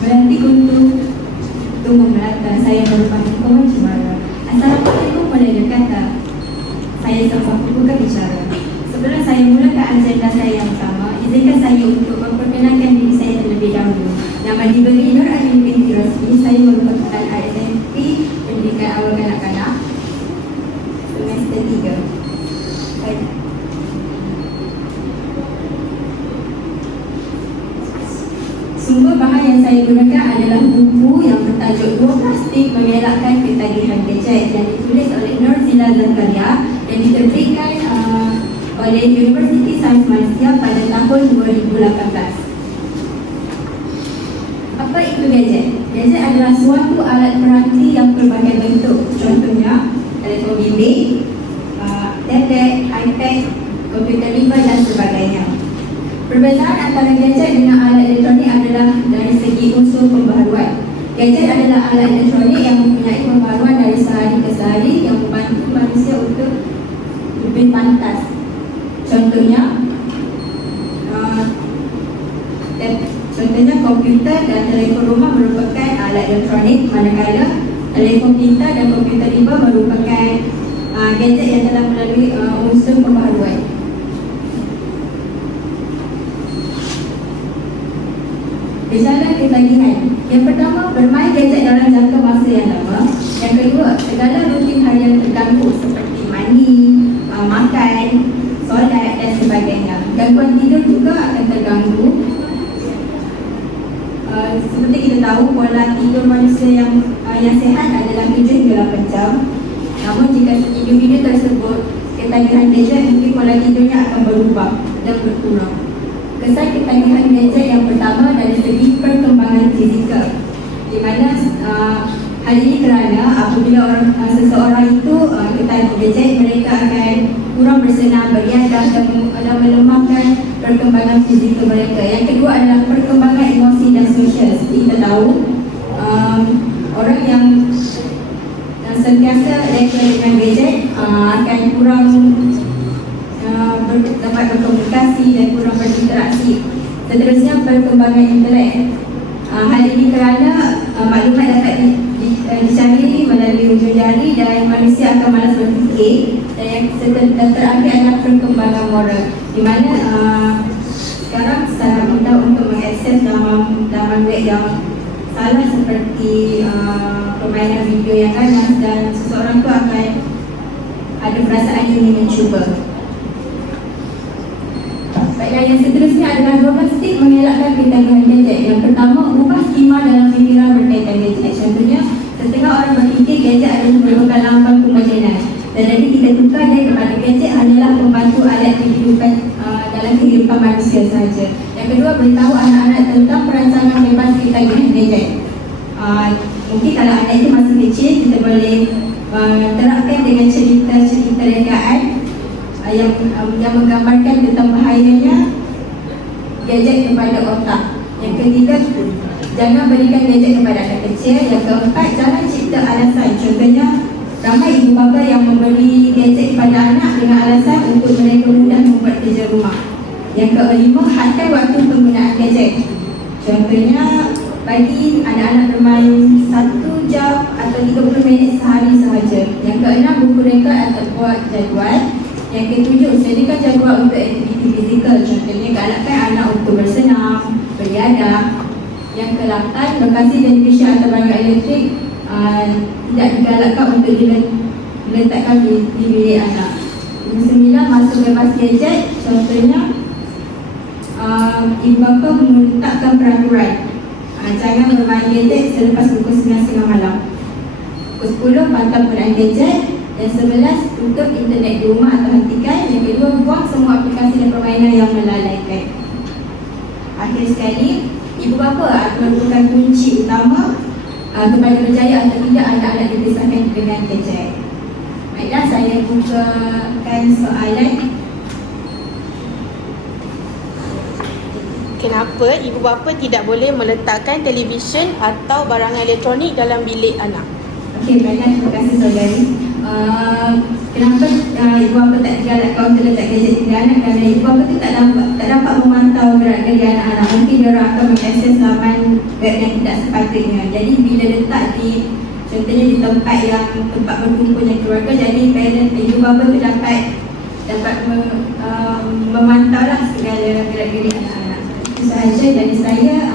berhenti untuk tunggu melata. Saya merupakan kawan cemara. Assalamualaikum mulai berkata. Saya sempat buka bicara. Sebelum saya mulakan agenda saya yang utama, izinkan saya untuk memperkenalkan diri saya terlebih dahulu. Nama diberi Nur Aini binti Rasmi. Saya merupakan ASMP Pendidikan Awal Kanak-kanak semester 3. Sumber bahan yang saya gunakan adalah buku yang bertajuk 2 Plastik Mengelakkan Ketagihan Gadget yang ditulis oleh Nur Zila Zakaria yang diterbitkan oleh Universiti Sains Malaysia pada tahun 2018. Apa itu gadget? Gadget adalah suatu alat peranti yang berbagai bentuk. Contohnya telefon bimbit, tablet, iPad, komputer lipat dan sebagainya. Perbezaan antara gadget dengan alat elektronik adalah dari segi unsur pembaharuan. Gadget adalah alat elektronik yang mempunyai pembaharuan dari sehari ke sehari yang membantu manusia untuk lebih pantas. Contohnya, komputer dan telefon rumah merupakan alat elektronik, manakala telefon pintar dan komputer lipat merupakan gadget yang telah melalui unsur pembaharuan. Gejala ketagihan. Yang pertama, bermain gadget dalam jangka masa yang lama. Yang kedua, segala rutin harian terganggu seperti mandi, makan, solat dan sebagainya. Gangguan tidur juga akan terganggu. Seperti kita tahu, pola tidur manusia yang sihat adalah 7 hingga 8 jam. Namun jika individu tersebut ketagihan gadget, mungkin pola tidurnya akan berubah dan berkurang. Kesan ketagihan gadget yang pertama dari segi perkembangan fizikal, di mana hal ini kerana apabila seseorang itu ketagihan gadget, mereka akan kurang bersenam, beriadah dan melemahkan perkembangan fizikal mereka. Yang kedua adalah perkembangan emosi dan sosial. Seperti kita tahu, orang yang sentiasa reka dengan gadget akan kurang dapat berkomunikasi dan kurang berinteraksi. Seterusnya, perkembangan intelek. Hal ini kerana maklumat dapat dicari melalui ujung jari dan manusia akan malas berfikir. Dan yang terakhir adalah perkembangan moral, di mana sekarang sangat mudah untuk mengakses laman web yang salah seperti permainan video yang ganas, dan seseorang itu akan ada perasaan ingin mencuba. Baiklah, yang seterusnya adalah 2 plastik mengelakkan ketagihan gadget. Yang pertama, ubah skema dalam fikiran berkaitan gadget. Contohnya, setengah orang berfikir gadget adalah merupakan lambang kemajuan, dan jadi kita tukar dia kepada gadget hanyalah membantu alat kehidupan dalam kehidupan manusia sahaja. Yang kedua, beritahu anak-anak tentang perancangan bebas ketagihan gadget. Mungkin kalau anak itu masih kecil, kita boleh terapkan dengan cerita-cerita rekaan yang menggambarkan tentang bahayanya gadget kepada otak. Yang ketiga, jangan berikan gadget kepada anak kecil. Yang keempat, jangan cipta alasan. Contohnya, ramai ibu bapa yang memberi gadget kepada anak dengan alasan untuk mereka mudah membuat kerja rumah. Yang kelima, hadkan waktu penggunaan gadget. Contohnya, bagi anak-anak bermain 1 jam atau 30 minit sehari sahaja. Yang keenam, buku rekod atau buat jadual. Yang ketujuh, sediakan jadual untuk aktiviti fizikal. Contohnya, galakkan anak untuk bersenam, beriadah. Yang ke-8, lokasi televisyen atau barang elektrik tidak digalakkan untuk diletakkan di bilik anak. Yang 9, masuk bebas gadget. Contohnya, ibu bapa menetapkan peraturan. Jangan bermain gadget selepas pukul 9.30 malam. Pukul 10, pantau penggunaan gadget. Yang 11, tutup internet di rumah atau hentikan. Yang kedua, buang semua aplikasi dan permainan yang melalaikan. Akhir sekali, ibu bapa akan merupakan kunci utama kepada berjaya atau tidak anak-anak dibesarkan dengan gadget. Baiklah, saya bukakan soalan. Kenapa ibu bapa tidak boleh meletakkan televisyen atau barangan elektronik dalam bilik anak? Okey, baiklah, terima kasih saudari. Kenapa ibu bapa tak digalakkan untuk letak gadget di anak? Kerana ibu bapa tu tak dapat memantau gerak-gerik anak-anak. Mungkin dia akan mengakses zaman web yang tidak sepatutnya. Jadi bila letak di, contohnya di tempat yang tempat berkumpulnya keluarga, jadi parent ibu bapa tu dapat memantau lah segala gerak-gerik anak-anak. Itu sahaja dari saya.